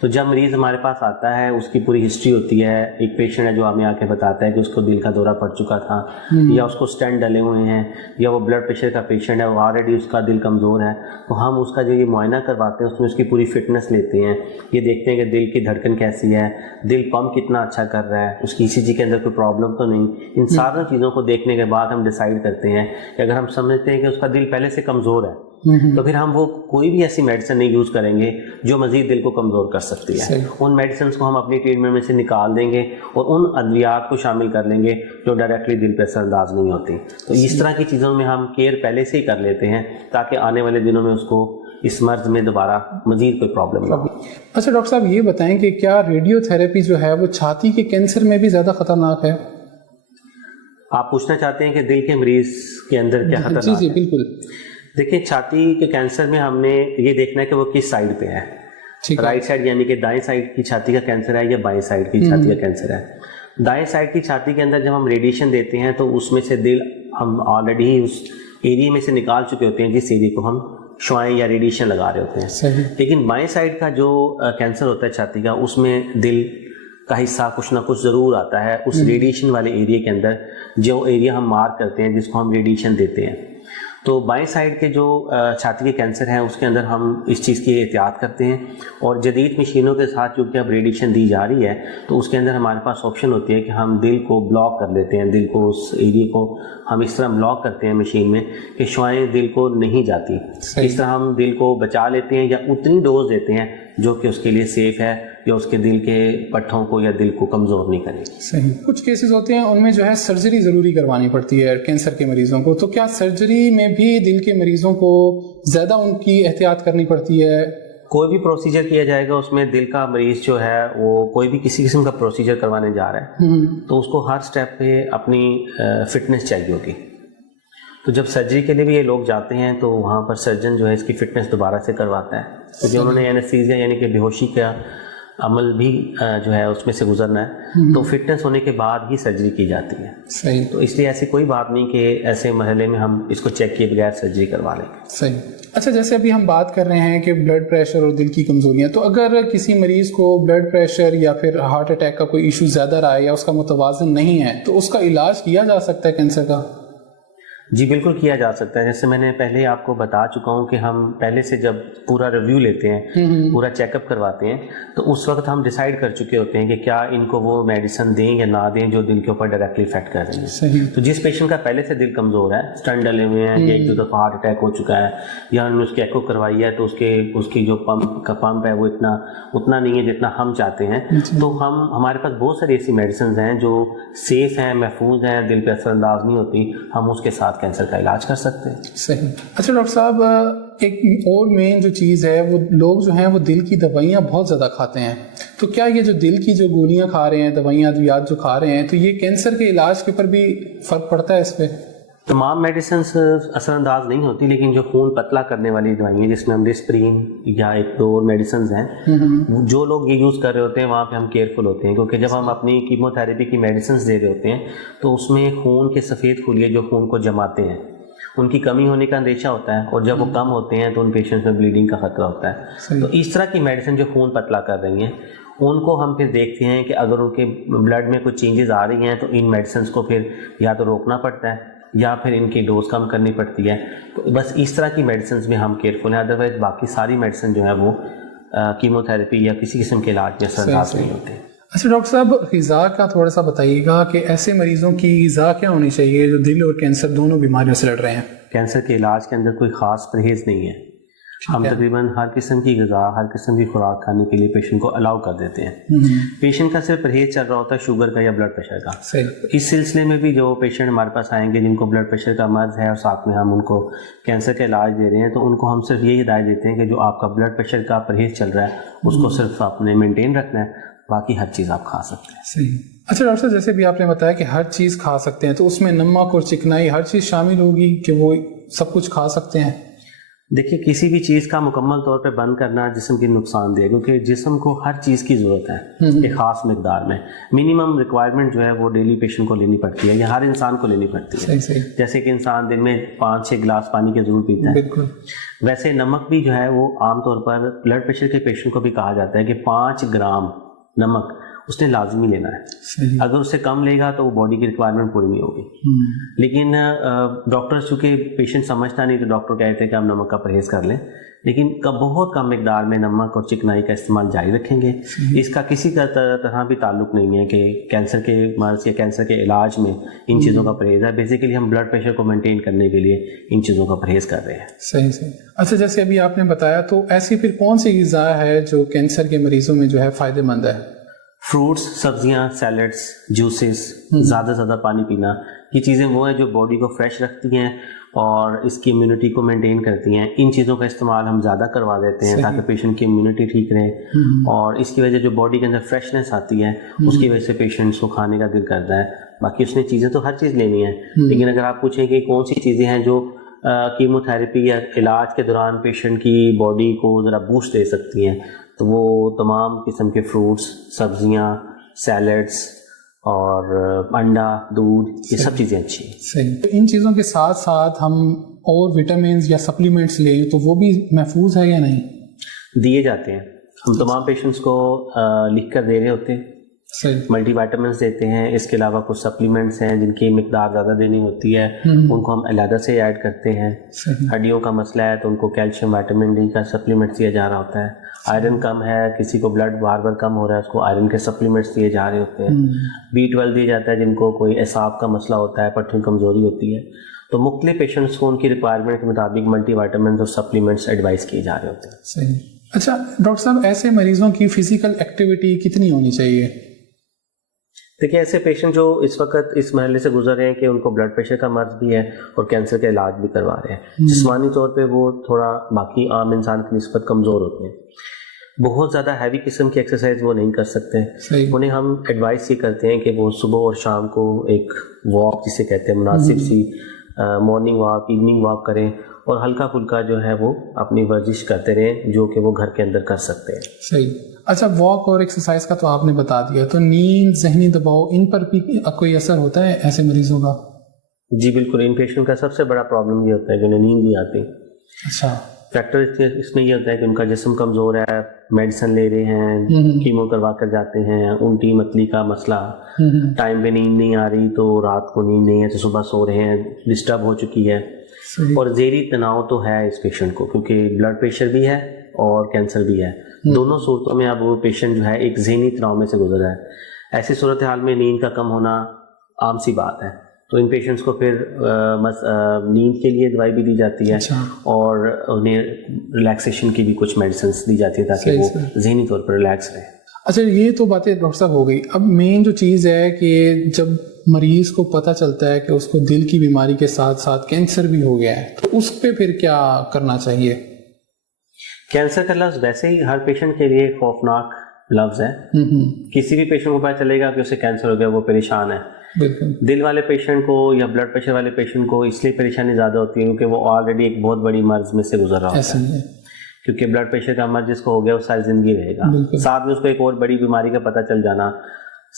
تو جب مریض ہمارے پاس آتا ہے اس کی پوری ہسٹری ہوتی ہے, ایک پیشنٹ ہے جو ہمیں آ کے بتاتا ہے کہ اس کو دل کا دورہ پڑ چکا تھا, یا اس کو اسٹینٹ ڈلے ہوئے ہیں, یا وہ بلڈ پریشر کا پیشنٹ ہے, وہ آلریڈی اس کا دل کمزور ہے, تو ہم اس کا جو یہ معائنہ کرواتے ہیں اس میں اس کی پوری فٹنس لیتے ہیں, یہ دیکھتے ہیں کہ دل کی دھڑکن کیسی ہے, دل پمپ کتنا اچھا کر رہا ہے, اس کی ECG کے اندر کوئی پرابلم تو نہیں. ان ساری چیزوں کو دیکھنے کے بعد ہم ڈیسائیڈ کرتے ہیں کہ اگر ہم سمجھتے ہیں کہ اس کا دل پہلے سے کمزور ہے تو پھر ہم وہ کوئی بھی ایسی میڈیسن نہیں یوز کریں گے جو مزید دل کو کمزور کر سکتی ہے. ان میڈیسنس کو ہم اپنی ٹریٹمنٹ میں سے نکال دیں گے اور ان ادویات کو شامل کر لیں گے جو ڈائریکٹلی دل پہ اثر انداز نہیں ہوتی. تو اس طرح کی چیزوں میں ہم کیئر پہلے سے ہی کر لیتے ہیں تاکہ آنے والے دنوں میں اس کو اس مرض میں دوبارہ مزید کوئی پرابلم نہ ہو. اچھا ڈاکٹر صاحب یہ بتائیں کہ کیا ریڈیو تھراپی جو ہے وہ چھاتی کے کینسر میں بھی زیادہ خطرناک ہے؟ آپ پوچھنا چاہتے ہیں کہ دل کے مریض کے اندر کیا خطرناک ہے؟ جی بالکل. دیکھیں, چھاتی کے کینسر میں ہم نے یہ دیکھنا ہے کہ وہ کس سائڈ پہ ہے. رائٹ سائڈ یعنی کہ دائیں سائڈ کی چھاتی کا کینسر ہے یا بائیں سائڈ کی چھاتی کا کینسر ہے. دائیں سائڈ کی چھاتی کے اندر جب ہم ریڈیشن دیتے ہیں تو اس میں سے دل ہم آلریڈی اس ایریے میں سے نکال چکے ہوتے ہیں جس ایریے کو ہم شعاعیں یا ریڈیشن لگا رہے ہوتے ہیں. لیکن بائیں سائڈ کا جو کینسر ہوتا ہے چھاتی کا, اس میں دل کا حصہ کچھ نہ کچھ ضرور آتا ہے اس ریڈیشن والے ایریے کے اندر, جو ایریا ہم مارک کرتے ہیں جس کو ہم ریڈیشن دیتے ہیں. تو بائیں سائڈ کے جو چھاتی کے کینسر ہیں اس کے اندر ہم اس چیز کی احتیاط کرتے ہیں, اور جدید مشینوں کے ساتھ چونکہ اب ریڈیشن دی جا رہی ہے تو اس کے اندر ہمارے پاس آپشن ہوتی ہے کہ ہم دل کو بلاک کر لیتے ہیں, دل کو اس ایریے کو ہم اس طرح بلاک کرتے ہیں مشین میں کہ شعاعیں دل کو نہیں جاتی. اس طرح ہم دل کو بچا لیتے ہیں یا اتنی ڈوز دیتے ہیں جو کہ اس کے لیے سیف ہے یا اس کے دل کے پٹھوں کو یا دل کو کمزور نہیں کرے. صحیح. کچھ کیسز ہوتے ہیں ان میں جو ہے سرجری ضروری کروانی پڑتی ہے کینسر کے مریضوں کو, تو کیا سرجری میں بھی دل کے مریضوں کو زیادہ ان کی احتیاط کرنی پڑتی ہے؟ کوئی بھی پروسیجر کیا جائے گا اس میں دل کا مریض جو ہے وہ کوئی بھی کسی قسم کا پروسیجر کروانے جا رہا ہے تو اس کو ہر سٹیپ پہ اپنی فٹنس چاہیے ہوگی. تو جب سرجری کے لیے بھی یہ لوگ جاتے ہیں تو وہاں پر سرجن جو ہے اس کی فٹنس دوبارہ سے کرواتا ہے, کیونکہ انہوں نے اینستھیزیا یعنی کہ بے ہوشی کا عمل بھی جو ہے اس میں سے گزرنا ہے, تو فٹنس ہونے کے بعد ہی سرجری کی جاتی ہے. صحیح. تو اس لیے ایسی کوئی بات نہیں کہ ایسے مرحلے میں ہم اس کو چیک کیے بغیر سرجری کروا لیں. صحیح. اچھا, جیسے ابھی ہم بات کر رہے ہیں کہ بلڈ پریشر اور دل کی کمزوریاں, تو اگر کسی مریض کو بلڈ پریشر یا پھر ہارٹ اٹیک کا کوئی ایشو زیادہ رہا ہے یا اس کا متوازن نہیں ہے تو اس کا علاج کیا جا سکتا ہے کینسر کا؟ جی بالکل کیا جا سکتا ہے. جیسے میں نے پہلے آپ کو بتا چکا ہوں کہ ہم پہلے سے جب پورا ریویو لیتے ہیں, پورا چیک اپ کرواتے ہیں, تو اس وقت ہم ڈیسائیڈ کر چکے ہوتے ہیں کہ کیا ان کو وہ میڈیسن دیں یا نہ دیں جو دل کے اوپر ڈائریکٹلی افیکٹ کر رہی ہیں. تو جس پیشنٹ کا پہلے سے دل کمزور ہے, اسٹنٹ ڈلے ہوئے ہیں یا ایک دو دفعہ ہارٹ اٹیک ہو چکا ہے یا ہم نے اس کی ایکو کروائی ہے تو اس کی جو پمپ ہے وہ اتنا نہیں ہے جتنا ہم چاہتے ہیں, تو ہمارے پاس بہت ساری ایسی میڈیسنز ہیں جو سیف ہیں, محفوظ ہیں, دل پہ اثر انداز نہیں ہوتی, ہم اس کے ساتھ کینسر کا علاج کر سکتے ہیں. صحیح. اچھا ڈاکٹر صاحب, ایک اور مین جو چیز ہے وہ لوگ جو ہیں وہ دل کی دوائیاں بہت زیادہ کھاتے ہیں, تو کیا یہ جو دل کی جو گولیاں کھا رہے ہیں, دوائیاں ادویات جو کھا رہے ہیں, تو یہ کینسر کے علاج کے اوپر بھی فرق پڑتا ہے اس پہ؟ تمام میڈیسنس اثر انداز نہیں ہوتی, لیکن جو خون پتلا کرنے والی دوائیں جس میں ہم ڈسپرین یا ایک دو اور میڈیسنز ہیں, جو لوگ یہ یوز کر رہے ہوتے ہیں وہاں پہ ہم کیئرفل ہوتے ہیں, کیونکہ جب ہم اپنی کیمو تھراپی کی میڈیسنز دے رہے ہوتے ہیں تو اس میں خون کے سفید خلیے جو خون کو جماتے ہیں ان کی کمی ہونے کا اندیشہ ہوتا ہے, اور جب وہ کم ہوتے ہیں تو ان پیشنٹس میں بلیڈنگ کا خطرہ ہوتا ہے. تو اس طرح کی میڈیسن جو خون پتلا کر رہی ہیں ان کو ہم پھر دیکھتے ہیں کہ اگر ان کے بلڈ میں کوئی چینجز آ رہی ہیں تو ان میڈیسنس کو پھر یا تو روکنا پڑتا ہے یا پھر ان کی ڈوز کم کرنی پڑتی ہے. تو بس اس طرح کی میڈیسنز میں ہم کیئرفل ہیں, ادروائز باقی ساری میڈیسن جو ہے وہ کیمو تھراپی یا کسی قسم کے علاج میں اثر انداز نہیں ہوتے. اچھا ڈاکٹر صاحب, غذا کا تھوڑا سا بتائیے گا کہ ایسے مریضوں کی غذا کیا ہونی چاہیے جو دل اور کینسر دونوں بیماریوں سے لڑ رہے ہیں؟ کینسر کے علاج کے اندر کوئی خاص پرہیز نہیں ہے. ہم تقریباً ہر قسم کی غذا, ہر قسم کی خوراک کھانے کے لیے پیشنٹ کو الاؤ کر دیتے ہیں. پیشنٹ کا صرف پرہیز چل رہا ہوتا ہے شوگر کا یا بلڈ پریشر کا. اس سلسلے میں بھی جو پیشنٹ ہمارے پاس آئیں گے جن کو بلڈ پریشر کا مرض ہے اور ساتھ میں ہم ان کو کینسر کا علاج دے رہے ہیں, تو ان کو ہم صرف یہی ہدایت دیتے ہیں کہ جو آپ کا بلڈ پریشر کا پرہیز چل رہا ہے اس کو صرف آپ نے مینٹین رکھنا ہے, باقی ہر چیز آپ کھا سکتے ہیں. صحیح. اچھا ڈاکٹر صاحب, جیسے بھی آپ نے بتایا کہ ہر چیز کھا سکتے ہیں, تو اس میں نمک اور چکنائی ہر چیز شامل ہوگی کہ وہ سب کچھ کھا سکتے ہیں؟ دیکھیے کسی بھی چیز کا مکمل طور پہ بند کرنا جسم کی نقصان دہ ہے، کیونکہ جسم کو ہر چیز کی ضرورت ہے ایک خاص مقدار میں. منیمم ریکوائرمنٹ جو ہے وہ ڈیلی پیشنٹ کو لینی پڑتی ہے، یا ہر انسان کو لینی پڑتی ہے. جیسے کہ انسان دن میں 5-6 گلاس پانی کے ضرور پیتا ہے، ویسے نمک بھی جو ہے وہ عام طور پر بلڈ پریشر کے پیشنٹ کو بھی کہا جاتا ہے کہ 5 گرام نمک اس نے لازمی لینا ہے. اگر اس سے کم لے گا تو وہ باڈی کی ریکوائرمنٹ پوری نہیں ہوگی. لیکن ڈاکٹر چونکہ پیشنٹ سمجھتا نہیں تو ڈاکٹر کہتے ہیں کہ ہم نمک کا پرہیز کر لیں، لیکن بہت کم مقدار میں نمک اور چکنائی کا استعمال جاری رکھیں گے. اس کا کسی طرح بھی تعلق نہیں ہے کہ کینسر کے مرض یا کینسر کے علاج میں ان چیزوں کا پرہیز ہے. بیسیکلی ہم بلڈ پریشر کو مینٹین کرنے کے لیے ان چیزوں کا پرہیز کر رہے ہیں. صحیح. اچھا، جیسے ابھی آپ نے بتایا، تو ایسی پھر کون سی غذا ہے جو کینسر کے مریضوں میں جو ہے فائدہ مند ہے؟ فروٹس، سبزیاں، سیلڈس، جوسز، زیادہ سے زیادہ پانی پینا، یہ چیزیں وہ ہیں جو باڈی کو فریش رکھتی ہیں اور اس کی امیونٹی کو مینٹین کرتی ہیں. ان چیزوں کا استعمال ہم زیادہ کروا دیتے ہیں تاکہ پیشنٹ کی امیونٹی ٹھیک رہے، اور اس کی وجہ جو باڈی کے اندر فریشنس آتی ہے اس کی وجہ سے پیشنٹس کو کھانے کا دل کرتا ہے. باقی اس نے چیزیں تو ہر چیز لینی ہے، لیکن اگر آپ پوچھیں کہ کون سی چیزیں ہیں جو کیمو تھراپی یا علاج کے دوران پیشنٹ کی باڈی کو ذرا بوسٹ دے سکتی ہیں، تو وہ تمام قسم کے فروٹس، سبزیاں، سیلڈس اور انڈا، دودھ، یہ سب چیزیں اچھی ہیں. صحیح. ان چیزوں کے ساتھ ساتھ ہم اور وٹامنز یا سپلیمنٹس لیں تو وہ بھی محفوظ ہے یا نہیں؟ دیے جاتے ہیں. ہم تمام پیشنٹس کو لکھ کر دے رہے ہوتے ہیں. ملٹی وائٹامنس دیتے ہیں. اس کے علاوہ کچھ سپلیمنٹس ہیں جن کی مقدار زیادہ دینی ہوتی ہے، ان کو ہم علیحدہ سے ایڈ کرتے ہیں. ہڈیوں کا مسئلہ ہے تو ان کو کیلشیم، وائٹامن ڈی کا سپلیمنٹ دیا جا رہا ہوتا ہے. آئرن کم ہے، کسی کو بلڈ بار بار کم ہو رہا ہے، اس کو آئرن کے سپلیمنٹس دیے جا رہے ہوتے ہیں. B12 دیا جاتا ہے جن کو کوئی اعصاب کا مسئلہ ہوتا ہے، پٹھوں کمزوری ہوتی ہے. تو مختلف پیشنٹس کو ان کی ریکوائرمنٹ کے مطابق ملٹی وائٹامنس اور سپلیمنٹس ایڈوائز کیے جا رہے ہوتے ہیں. صحیح. اچھا ڈاکٹر صاحب، ایسے مریضوں کی فزیکل ایکٹیویٹی کتنی ہونی چاہیے؟ دیکھیے ایسے پیشنٹ جو اس وقت اس مرحلے سے گزر رہے ہیں کہ ان کو بلڈ پریشر کا مرض بھی ہے اور کینسر کا علاج بھی کروا رہے ہیں، جسمانی طور پہ وہ تھوڑا باقی عام انسان کی نسبت کمزور ہوتے ہیں. بہت زیادہ ہیوی قسم کی ایکسرسائز وہ نہیں کر سکتے. انہیں ہم ایڈوائس یہ کرتے ہیں کہ وہ صبح اور شام کو ایک واک جسے کہتے ہیں مناسب سی مارننگ واک، ایوننگ واک کریں، اور ہلکا پھلکا جو ہے وہ اپنی ورزش کرتے رہیں جو کہ وہ گھر کے اندر کر سکتے ہیں. صحیح. اچھا، واک اور ایکسرسائز کا تو آپ نے بتا دیا، تو نیند، ذہنی دباؤ، ان پر بھی کوئی اثر ہوتا ہے ایسے مریضوں کا؟ جی بالکل. ان پیشنٹ کا سب سے بڑا پرابلم یہ ہوتا ہے کہ انہیں نیند نہیں آتی. اچھا. فیکٹر اس میں یہ ہوتا ہے کہ ان کا جسم کمزور ہے، میڈیسن لے رہے ہیں، کیمو کروا کر جاتے ہیں، الٹی متلی کا مسئلہ، ٹائم پہ نیند نہیں آ رہی تو رات کو نیند نہیں ہے تو صبح سو رہے ہیں، ڈسٹرب ہو چکی ہے. اور ذہنی تناؤ تو ہے اس پیشنٹ کو، کیونکہ بلڈ پریشر بھی ہے اور کینسر بھی ہے. دونوں صورتوں میں اب وہ پیشنٹ جو ہے ایک ذہنی تناؤ میں سے گزر رہا ہے. ایسی صورتحال میں نیند کا کم ہونا عام سی بات ہے. تو ان پیشنٹس کو پھر نیند کے لیے دوائی بھی دی جاتی ہے اور انہیں ریلیکسیشن کی بھی کچھ میڈیسنس دی جاتی ہے تاکہ وہ ذہنی طور پر ریلیکس رہے. اچھا، یہ تو باتیں ڈاکٹر صاحب ہو گئی. اب مین جو چیز ہے کہ جب مریض کو پتہ چلتا ہے کہ اس کو دل کی بیماری کے ساتھ ساتھ کینسر بھی ہو گیا ہے، تو اس پہ پھر کیا کرنا چاہیے؟ کینسر کا لفظ ویسے ہی ہر پیشنٹ کے لیے خوفناک لفظ ہے. کسی بھی پیشنٹ کو پتہ چلے گا کہ اسے کینسر ہو گیا وہ پریشان ہے. دل والے پیشنٹ کو یا بلڈ پریشر والے پیشنٹ کو اس لیے پریشانی زیادہ ہوتی ہے کیونکہ وہ آلریڈی ایک بہت بڑی مرض میں سے گزر رہا ہوتا ہے. کیونکہ بلڈ پریشر کا مرض جس کو ہو گیا وہ ساری زندگی رہے گا. ساتھ میں اس کو ایک اور بڑی بیماری کا پتہ چل جانا،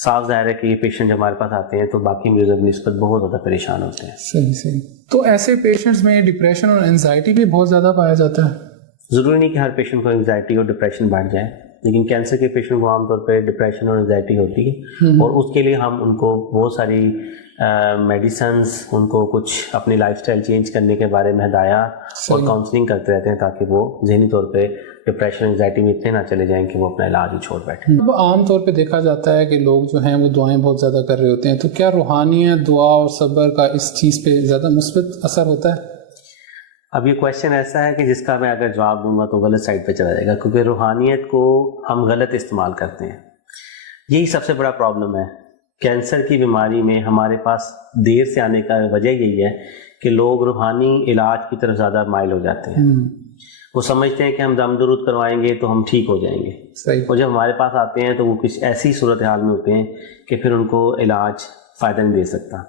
صاف ظاہر ہے کہ یہ پیشنٹ ہمارے پاس آتے ہیں تو باقی مریضوں کی نسبت بہت زیادہ پریشان ہوتے ہیں. صحیح. تو ایسے پیشنٹس میں ڈپریشن اور انزائٹی بھی بہت زیادہ پایا جاتا ہے؟ ضروری نہیں کہ ہر پیشنٹ کو انزائٹی اور ڈپریشن بڑھ جائے، لیکن کینسر کے پیشنٹ کو عام طور پہ ڈپریشن اور انزائٹی ہوتی ہے، اور اس کے لیے ہم ان کو بہت ساری میڈیسنس، ان کو کچھ اپنی لائف سٹائل چینج کرنے کے بارے میں ہدایات اور کاؤنسلنگ کرتے رہتے ہیں تاکہ وہ ذہنی طور پہ ڈپریشن انزائٹی میں اتنے نہ چلے جائیں کہ وہ اپنا علاج ہی چھوڑ بیٹھیں. اب عام طور پہ دیکھا جاتا ہے کہ لوگ جو ہیں وہ دعائیں بہت زیادہ کر رہے ہوتے ہیں، تو کیا روحانیت، دعا اور صبر کا اس چیز پہ زیادہ مثبت اثر ہوتا ہے؟ اب یہ کویشچن ایسا ہے کہ جس کا میں اگر جواب دوں گا تو غلط سائڈ پہ چلا جائے گا، کیونکہ روحانیت کو ہم غلط استعمال کرتے ہیں. یہی سب سے بڑا پرابلم ہے. کینسر کی بیماری میں ہمارے پاس دیر سے آنے کا وجہ یہی ہے کہ لوگ روحانی علاج کی طرف زیادہ مائل ہو جاتے ہیں. وہ سمجھتے ہیں کہ ہم دم درود کروائیں گے تو ہم ٹھیک ہو جائیں گے. اور جب ہمارے پاس آتے ہیں تو وہ کچھ ایسی صورتحال میں ہوتے ہیں کہ پھر ان کو علاج فائدہ نہیں دے سکتا.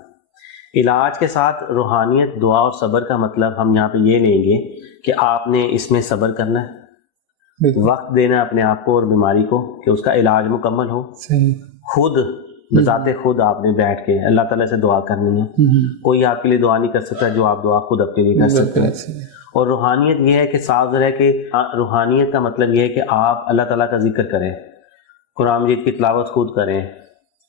علاج کے ساتھ روحانیت، دعا اور صبر کا مطلب ہم یہاں پہ یہ لیں گے کہ آپ نے اس میں صبر کرنا ہے، وقت دینا اپنے آپ کو اور بیماری کو کہ اس کا علاج مکمل ہو. خود بذات خود آپ نے بیٹھ کے اللہ تعالیٰ سے دعا کرنی ہے. کوئی آپ کے لیے دعا نہیں کر سکتا جو آپ دعا خود اپنے لیے کر سکتے ہیں. اور روحانیت یہ ہے کہ صاف ظاہر ہے کہ روحانیت کا مطلب یہ ہے کہ آپ اللہ تعالیٰ کا ذکر کریں، قرآن مجید کی تلاوت خود کریں،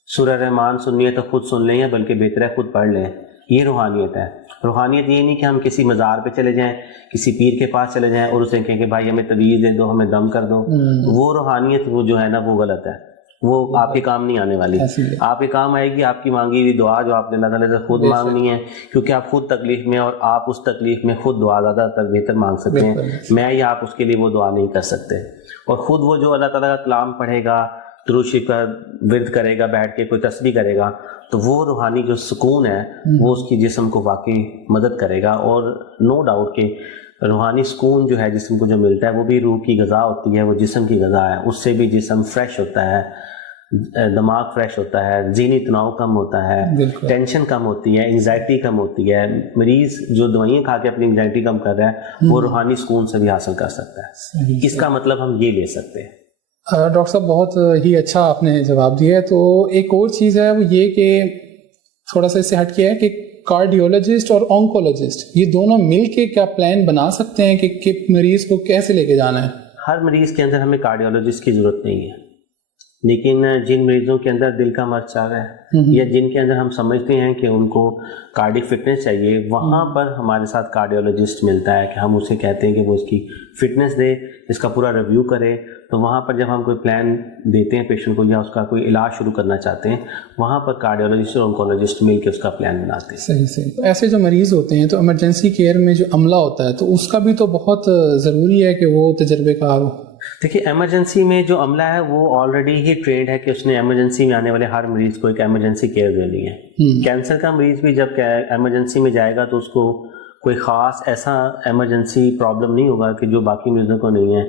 سورہ رحمان سننی ہے تو خود سن لیں یا بلکہ بہتر ہے خود پڑھ لیں. یہ روحانیت ہے. روحانیت یہ نہیں کہ ہم کسی مزار پہ چلے جائیں، کسی پیر کے پاس چلے جائیں اور اسے کہیں کہ بھائی ہمیں تعویذ دے دو، ہمیں دم کر دو. وہ روحانیت وہ جو ہے نا وہ غلط ہے، وہ آپ کے کام نہیں آنے والی. آپ کے کام آئے گی آپ کی مانگی ہوئی دعا جو آپ نے اللہ تعالیٰ سے خود مانگنی ہے، کیونکہ آپ خود تکلیف میں اور آپ اس تکلیف میں خود دعا زیادہ تر بہتر مانگ سکتے ہیں. میں یا آپ اس کے لیے وہ دعا نہیں کر سکتے. اور خود وہ جو اللہ تعالیٰ کا کلام پڑھے گا، درود شریف کا ورد کرے گا، بیٹھ کے کوئی تسبیح کرے گا، تو وہ روحانی جو سکون ہے وہ اس کی جسم کو واقعی مدد کرے گا. اور نو ڈاؤٹ کہ روحانی سکون جو ہے جسم کو جو ملتا ہے وہ بھی روح کی غذا ہوتی ہے، وہ جسم کی غذا ہے. اس سے بھی جسم فریش ہوتا ہے، دماغ فریش ہوتا ہے، ذہنی تناؤ کم ہوتا ہے، ٹینشن کم ہوتی ہے، انگزائٹی کم ہوتی ہے. مریض جو دوائیاں کھا کے اپنی انگزائٹی کم کر رہا ہے وہ روحانی سکون سے بھی حاصل کر سکتا ہے. اس کا مطلب ہم یہ لے سکتے ہیں. ڈاکٹر صاحب بہت ہی اچھا آپ نے جواب دیا ہے. تو ایک اور چیز ہے وہ یہ کہ تھوڑا سا اس سے ہٹ کیا ہے کہ کارڈیولوجسٹ اور آنکولوجسٹ یہ دونوں مل کے کیا پلان بنا سکتے ہیں کہ مریض کو کیسے لے کے جانا ہے؟ ہر مریض کے اندر ہمیں کارڈیولوجسٹ کی ضرورت نہیں ہے، لیکن جن مریضوں کے اندر دل کا مرض چل رہا ہے یا جن کے اندر ہم سمجھتے ہیں کہ ان کو کارڈک فٹنس چاہیے، وہاں پر ہمارے ساتھ کارڈیولوجسٹ ملتا ہے کہ ہم اسے کہتے ہیں کہ وہ اس کی فٹنس دے، اس کا پورا ریویو کرے. تو وہاں پر جب ہم کوئی پلان دیتے ہیں پیشنٹ کو یا اس کا کوئی علاج شروع کرنا چاہتے ہیں، وہاں پر کارڈیولوجسٹ اور آنکولوجسٹ مل کے اس کا پلان بناتے ہیں. صحیح. ایسے جو مریض ہوتے ہیں تو ایمرجنسی کیئر میں جو عملہ ہوتا ہے تو اس کا بھی تو بہت ضروری ہے کہ وہ تجربے کار ہو. دیکھیے ایمرجنسی میں جو عملہ ہے وہ آلریڈی ہی ٹرینڈ ہے کہ اس نے ایمرجنسی میں آنے والے ہر مریض کو ایک ایمرجنسی کیئر دینی ہے. کینسر کا مریض بھی جب ایمرجنسی میں جائے گا تو اس کو کوئی خاص ایسا ایمرجنسی پرابلم نہیں ہوگا کہ جو باقی مریضوں کو نہیں ہے.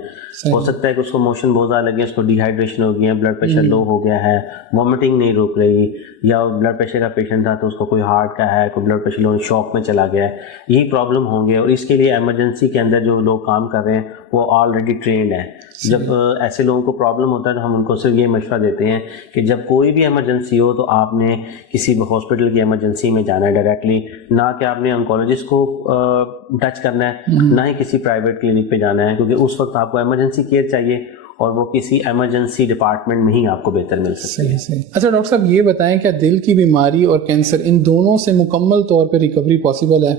ہو سکتا ہے کہ اس کو موشن بہت زیادہ لگے، اس کو ڈی ہائیڈریشن ہو گیا ہے، بلڈ پریشر لو ہو گیا ہے، وامٹنگ نہیں روک رہی، یا بلڈ پریشر کا پیشنٹ تھا تو اس کو کوئی ہارٹ کا ہے، کوئی بلڈ پریشر لو شوک میں چلا گیا ہے. یہی پرابلم ہوں گے اور اس کے لیے ایمرجنسی کے اندر جو لوگ کام کر رہے ہیں وہ آلریڈی ٹرینڈ ہیں. جب ایسے لوگوں کو پرابلم ہوتا ہے تو ہم ان کو صرف یہ مشورہ دیتے ہیں کہ جب کوئی بھی ایمرجنسی ہو تو آپ نے کسی ہاسپٹل کی ایمرجنسی میں جانا ہے ڈائریکٹلی، نہ کہ آپ نے آنکولوجسٹ کو ٹچ کرنا ہے، نہ ہی کسی پرائیویٹ کلینک پہ جانا ہے، کیونکہ اس وقت آپ کو ایمرجنسی کیئر چاہیے اور وہ کسی ایمرجنسی ڈپارٹمنٹ میں ہی آپ کو بہتر مل سکتی ہے. اچھا ڈاکٹر صاحب یہ بتائیں کیا دل کی بیماری اور کینسر ان دونوں سے مکمل طور پہ ریکوری پاسبل ہے؟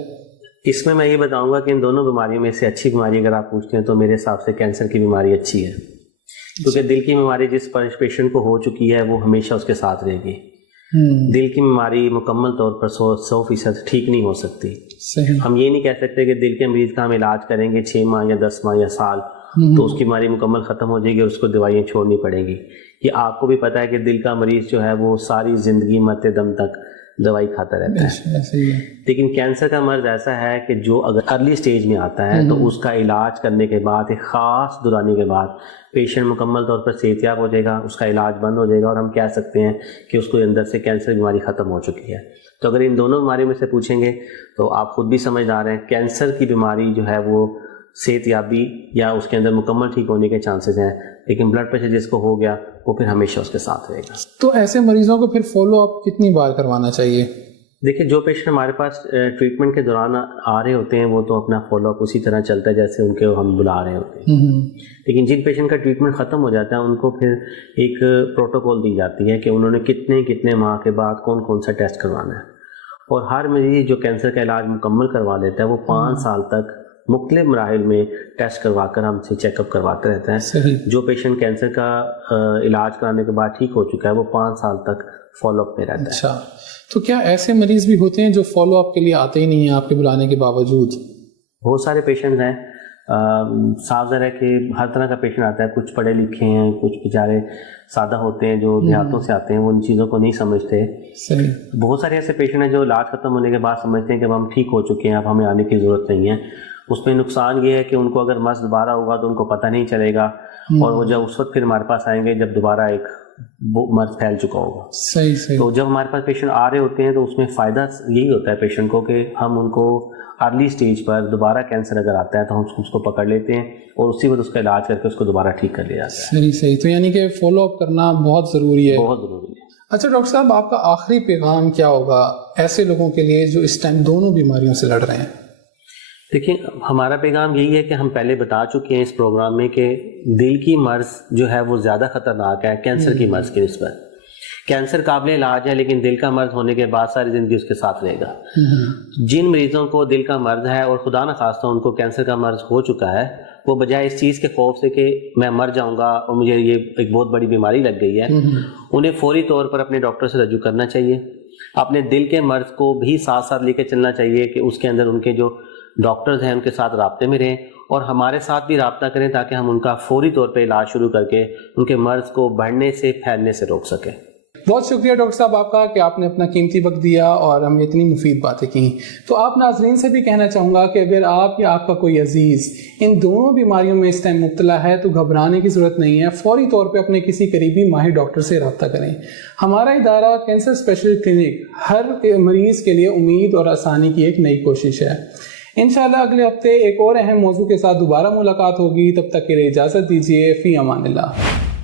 اس میں میں یہ بتاؤں گا کہ ان دونوں بیماریوں میں سے اچھی بیماری اگر آپ پوچھتے ہیں تو میرے حساب سے کینسر کی بیماری اچھی ہے، کیونکہ دل کی بیماری جس پیشنٹ کو ہو چکی ہے وہ ہمیشہ اس کے ساتھ رہے گی. دل کی بیماری مکمل طور پر 100% ٹھیک نہیں ہو سکتی. ہم یہ نہیں کہہ سکتے کہ دل کے مریض کا ہم علاج کریں گے 6 ماہ یا 10 ماہ یا سال تو اس کی بیماری مکمل ختم ہو جائے گی اور اس کو دوائیاں چھوڑنی پڑیں گی. یہ آپ کو بھی پتہ ہے کہ دل کا مریض جو ہے وہ ساری زندگی مرتے دم تک دوائی کھاتا رہتا ہے. لیکن کینسر کا مرض ایسا ہے کہ جو اگر ارلی سٹیج میں آتا ہے تو اس کا علاج کرنے کے بعد ایک خاص دورانی کے بعد پیشنٹ مکمل طور پر صحت یاب ہو جائے گا، اس کا علاج بند ہو جائے گا اور ہم کہہ سکتے ہیں کہ اس کو اندر سے کینسر بیماری ختم ہو چکی ہے. تو اگر ان دونوں بیماریوں میں سے پوچھیں گے تو آپ خود بھی سمجھدار ہیں کینسر کی بیماری جو ہے وہ صحت یابی یا اس کے اندر مکمل ٹھیک ہونے کے چانسز ہیں، لیکن بلڈ پریشر جس کو ہو گیا وہ پھر ہمیشہ اس کے ساتھ رہے گا. تو ایسے مریضوں کو پھر فالو اپ کتنی بار کروانا چاہیے؟ دیکھیں جو پیشنٹ ہمارے پاس ٹریٹمنٹ کے دوران آ رہے ہوتے ہیں وہ تو اپنا فالو اپ اسی طرح چلتا ہے جیسے ان کے ہم بلا رہے ہوتے ہیں. لیکن جن پیشنٹ کا ٹریٹمنٹ ختم ہو جاتا ہے ان کو پھر ایک پروٹوکول دی جاتی ہے کہ انہوں نے کتنے ماہ کے بعد کون سا ٹیسٹ کروانا ہے. اور ہر مریض جو کینسر کا علاج مکمل کروا لیتا ہے وہ 5 سال تک مختلف مراحل میں ٹیسٹ کروا کر ہم سے چیک اپ کرواتے رہتے ہیں. جو پیشنٹ کینسر کا علاج کرانے کے بعد ٹھیک ہو چکا ہے وہ 5 سال تک فالو اپ میں رہتا ہے. اچھا تو کیا ایسے مریض بھی ہوتے ہیں جو فالو اپ کے لیے آتے ہی نہیں ہیں آپ کے بلانے کے باوجود؟ بہت سارے پیشنٹس ہیں. صاف ظاہر ہے کہ ہر طرح کا پیشنٹ آتا ہے، کچھ پڑھے لکھے ہیں، کچھ بیچارے سادہ ہوتے ہیں جو دیہاتوں سے آتے ہیں وہ ان چیزوں کو نہیں سمجھتے. بہت سارے ایسے پیشنٹ ہیں جو علاج ختم ہونے کے بعد سمجھتے ہیں کہ اب ہم ٹھیک ہو چکے ہیں، اب ہمیں آنے کی ضرورت نہیں ہے. اس میں نقصان یہ ہے کہ ان کو اگر مرض دوبارہ ہوگا تو ان کو پتہ نہیں چلے گا اور وہ جب اس وقت پھر ہمارے پاس آئیں گے جب دوبارہ ایک وہ مرض پھیل چکا ہوگا. صحیح. تو جب ہمارے پاس پیشنٹ آ رہے ہوتے ہیں تو اس میں فائدہ یہی ہوتا ہے پیشنٹ کو کہ ہم ان کو ارلی سٹیج پر دوبارہ کینسر اگر آتا ہے تو ہم اس کو پکڑ لیتے ہیں اور اسی وقت اس کا علاج کر کے اس کو دوبارہ ٹھیک کر لیا جاتا ہے. صحیح. تو یعنی کہ فالو اپ کرنا بہت ضروری ہے. بہت ضروری ہے. اچھا ڈاکٹر صاحب، آپ کا آخری پیغام کیا ہوگا ایسے لوگوں کے لیے جو اس ٹائم دونوں بیماریوں سے لڑ رہے ہیں؟ دیکھیں، ہمارا پیغام یہی ہے کہ ہم پہلے بتا چکے ہیں اس پروگرام میں کہ دل کی مرض جو ہے وہ زیادہ خطرناک ہے کینسر کی مرض کی نسبت. کینسر قابل علاج ہے لیکن دل کا مرض ہونے کے بعد ساری زندگی اس کے ساتھ رہے گا. جن مریضوں کو دل کا مرض ہے اور خدا نخواستہ ان کو کینسر کا مرض ہو چکا ہے، وہ بجائے اس چیز کے خوف سے کہ میں مر جاؤں گا اور مجھے یہ ایک بہت بڑی بیماری لگ گئی ہے، انہیں فوری طور پر اپنے ڈاکٹر سے رجوع کرنا چاہیے. اپنے دل کے مرض کو بھی ساتھ ساتھ لے کے چلنا چاہیے کہ اس کے اندر ان کے جو ڈاکٹرز ہیں ان کے ساتھ رابطے میں رہیں اور ہمارے ساتھ بھی رابطہ کریں تاکہ ہم ان کا فوری طور پہ علاج شروع کر کے ان کے مرض کو بڑھنے سے پھیلنے سے روک سکیں. بہت شکریہ ڈاکٹر صاحب آپ کا کہ آپ نے اپنا قیمتی وقت دیا اور ہمیں اتنی مفید باتیں کی. تو آپ ناظرین سے بھی کہنا چاہوں گا کہ اگر آپ یا آپ کا کوئی عزیز ان دونوں بیماریوں میں اس ٹائم مبتلا ہے تو گھبرانے کی ضرورت نہیں ہے. فوری طور پہ اپنے کسی قریبی ماہر ڈاکٹر سے رابطہ کریں. ہمارا ادارہ کینسر اسپیشلسٹ کلینک ہر مریض کے لیے امید اور آسانی کی ایک نئی کوشش ہے. انشاءاللہ اگلے ہفتے ایک اور اہم موضوع کے ساتھ دوبارہ ملاقات ہوگی. تب تک کے لیے اجازت دیجیے. فی امان اللہ.